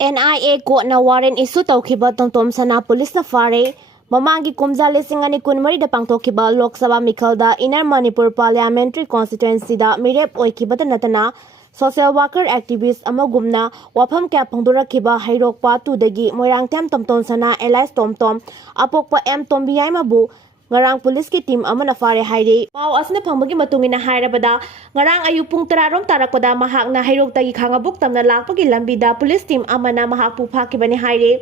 NIA कोर्टना warrant issue तौखिबा tomtomsana पुलिसना phare ममांगी कुमजा लिसिंग अनि कुनमरीदा पांगथोखिबा लोक सभा मिखलदा इनर मणिपुर पार्लियामेंट्री कॉन्स्टिट्यूएंसीदा मिरेप ओइखिबदा नतना सोशल वर्कर एक्टिविस्ट अमगुमना वाफम क्या फोंदोरखिबा हैरोकपा तुदगी मोइरांगथेम tomtomsana एलाइस टोमटोम अपोकपा एम तोम्बियाइमाबु ngarang पुलिस की टीम अमना फारे हाइरे पाव असने फंगबगी मतुंगिना हाइरबदा ngarang ayu pung 10 rom tarakpada mahakna hairokdagi khangabuk tamna lakpagi lambida police team अमना mahakpu phakibani haire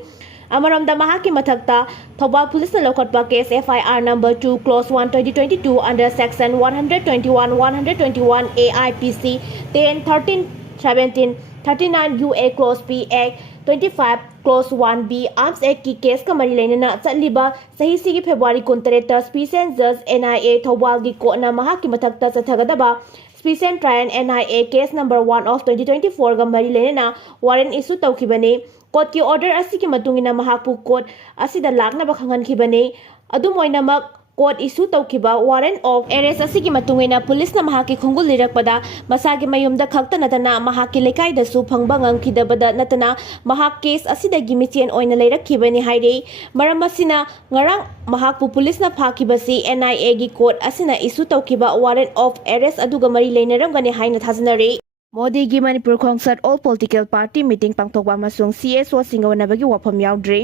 amaromda mahaki mathakta thobal police na lokotpa case FIR number 2 clause 1 2022 under section 121 AIPC 10 13 17 39 UA clause P Act 25 clause 1B arms act की case का मरी लेना चलिबा सही सिगी February 29 स्पीसेन जज NIA Thoubal की कोना महा की मथक्ता चथगदबा स्पीसेन trial NIA case number 1 of 2024 का मरी लेना वारंट इशू तौखिबने कोर्ट की ऑर्डर असि की मतुंगिना महापु कोर्ट असिदा लाकनबा खंगनखिबने अदुमोइनमक कोर्ट इशू तौखिबा वारंट ऑफ अरेस्ट असि की मतुंगिना पुलिस ना महाकी खुंगुल लिरकपदा मसागी मयुमदा खक्ता नतना महाकी लेकाइदसु फंगबा ngangkhidabada natana mahak case asidagi michen oina leirakkhibani haire maram asina ngarang mahakpu police na phakibasi NIA gi court asina issue tawkiba warrant of arrest aduga mari leinaramgani haina thajanare Modi gi Manipur khongchat all political party meeting pangthokba amasung CSO singawanabagi wafam yaudre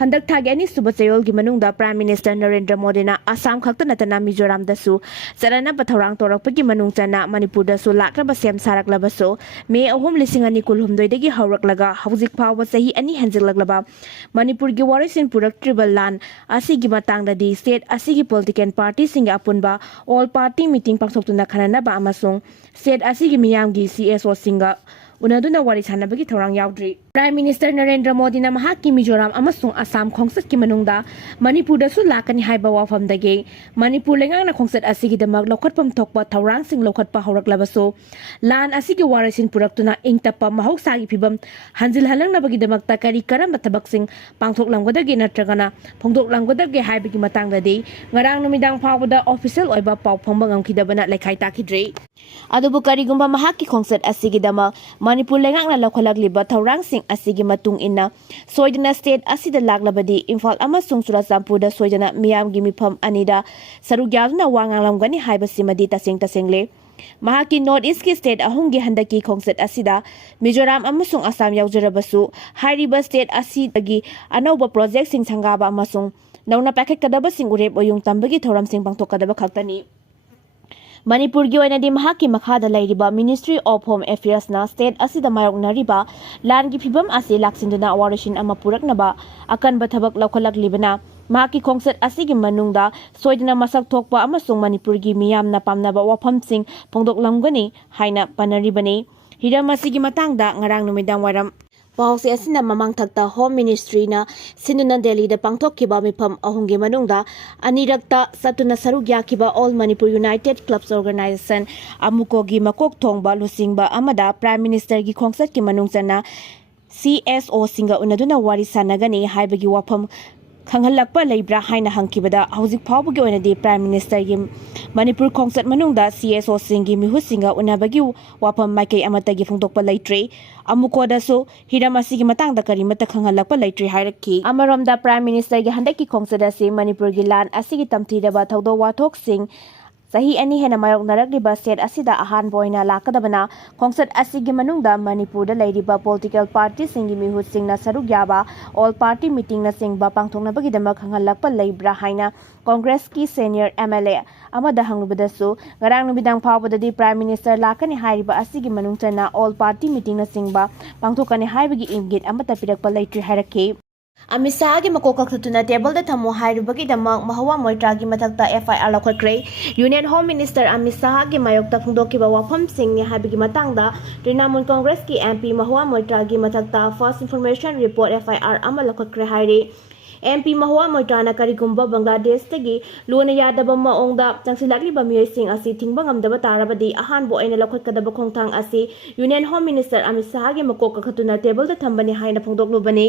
Handak thagani subachayol gi manungda Prime Minister Narendra Modi na Assam khakta natana Mizoram dasu sarana pathorang torakpagi manungchana Manipur dasu lakraba sem saraklabaso me ahum lisingani kulhumdoi dagi hawraklaga hawjik phawba sahi ani hanjilaglaba Manipur gi warisin purak tribal land asi gi matangda di state asi gi political party singa apunba all party meeting pangsoktuna khanana ba amasung state asi gi miyam gi CSO singa Unaduna wari sanabagi thorang yaudri Prime Minister Narendra Modi na mahaki Mizoram amasung Assam khongchat ki manungda Manipur da su lakani haiba wafam dage Manipur lengang na khongchat asigi damag lokhatpam thokpa thorang sing lokhatpa hawraklabaso lan asigi warisin puraktuna ingtappa mahoksagi phibam hanjil halang nabagi damak takari karam tabak sing pangthok lamgodagi natragana phongdok lamgodagi haibagi matangda de ngarang numidang phawda official oiba paw phongba ngamkhidabana lekhai takidre adubu karigumba mahaki khongchat asigi damak Manipur lengang na lokalagliba thorang sing asigi matung inna soidana state asida laglabadi Imphal amasung Churachandpurda soidana miyam gi mifam anida sarugyaduna wanganglamgani haibasimadi taseng Mahaki North East ki state ahungi handaki khongchat asida Mizoram amasung Assam yaujarabasu hyriba state asidagi anouba project sing sangaba amasung nauna packet kadaba sing urep oyung tambagi thoram sing pangthokadaba khaktani Manipur gi oina di mahaki makhada lairiba Ministry of Home Affairs na state asida mayoknariba lan gi phibam ase laksinduna awarishin ama puraknaba akan bathabak lokhalak libana mahaki khongchat asigi manungda soidina masak thokpa amasung Manipur gi miyamna pamnaba wafam sing phongdok lamgani haina panaribani hiram asigi matangda ngarang numidang waram Pause asina mamang thakta Home Ministry na sinuna Delhi da pangthokkiba mifam ahungi manungda anirakta satuna sarugyakiba All Manipur United Clubs Organization amukogi makok thongba lusingba amada Prime Minister gi khongchat ki manungchana CSO singa unaduna wari sanagani haibagi wafam khanghalakpa leibra haina hangkibada hawjik phawbugi oina di Prime Minister gi Manipur khongchat manungda CSO singi mihusinga unabagi wafam maikai amatagi phongdokpa leitre amukoda so hiramasi gi matangda karimata khanghalakpa leitre hairakhi amaromda Prime Minister gi handaki khongchat ase Manipur gi lan asigi tamthidaba thawdo wathok sing Sahi ani hena mayok narakliba state asida ahan boina lakadabana khongchat asigi manungda Manipur da leiriba political party singi mihut singna sarugyaba all party meeting na singba pangthoknabagi damak khangalakpa leibra haina Congress ki senior MLA amada hanglubadasu ngarang numidang phawbadadi Prime Minister lakani hairiba asigi manungchana all party meeting na singba pangthokani haibagi ingit amata pirakpa leitri hairakhi Amit shah gi makok kakthattuna table da thamo hairubagi damak mahawa moitra gi mathakta FIR lakhakre Union Home Minister Amit shah gi mayokta phungdokiba wafam sing ni habigi matangda Trinamool Congress ki MP mahawa moitra gi mathakta first information report FIR ama lakhakre haire MP mahawa moitra na karigumba Bangladesh tagi lona yadaba maongda changsilakliba miyoi sing asi thingba ngamdaba tarabadi ahanbo aina lakhatkadaba khongthang asi Union Home Minister Amit shah gi makok kakthattuna table da thambani haina phungdoklubani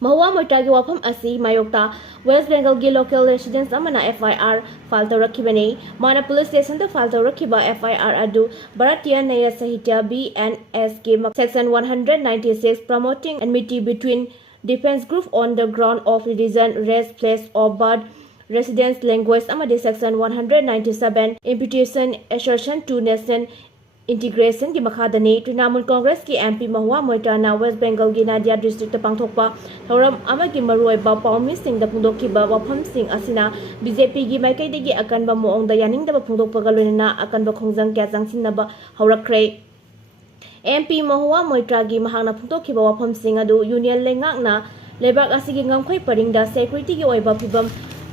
Mahua Moitragi wafam asi mayokta West Bengal gi local residents amana FIR file tawrakibani mana police station ta file tawrakiba FIR adu Bharatiya Nyaya Sahitya BNSK section 196 promoting enmity between defense group on the ground of religion, race, place or birth, residence, language amadi section 197 imputation assertion to nation integration ki makhadani Trinamool Congress ki MP Mahua Moitrana West Bengal gi Nadia district ta pangthokpa thoram amagi maruoiba paomising da phungdokkiba wafamsing asina BJP gi maikai akanba moong da yaningdaba phungdokpaga loinana akanba khongjang kya jangsinaba haurakre MP Mahua Moitragi mahangna phungdokkiba wafamsing adu union lengakna lebak asigi ngamkhoi paringda security gi oiba phibam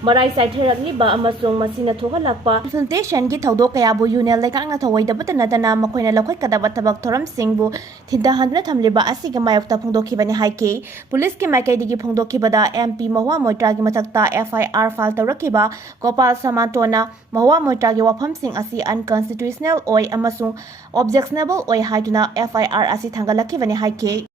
Marai Saitheraliba amasung masina thohalakpa infiltration gi thodok kayabu union lekangna thawaidabata nadana makoina lakhoi kadaba tabak thoram singbu thindahandna thamliba asiga mayokta phungdokhibani haike police ki maikai digi phungdokhibada MP Mahua Moitragi mathakta FIR file tawrakiba Gopal Samantona Mahua Moitragi wafam sing asi unconstitutional oi amasung objectionable oi haiduna FIR asi thangalakibani haike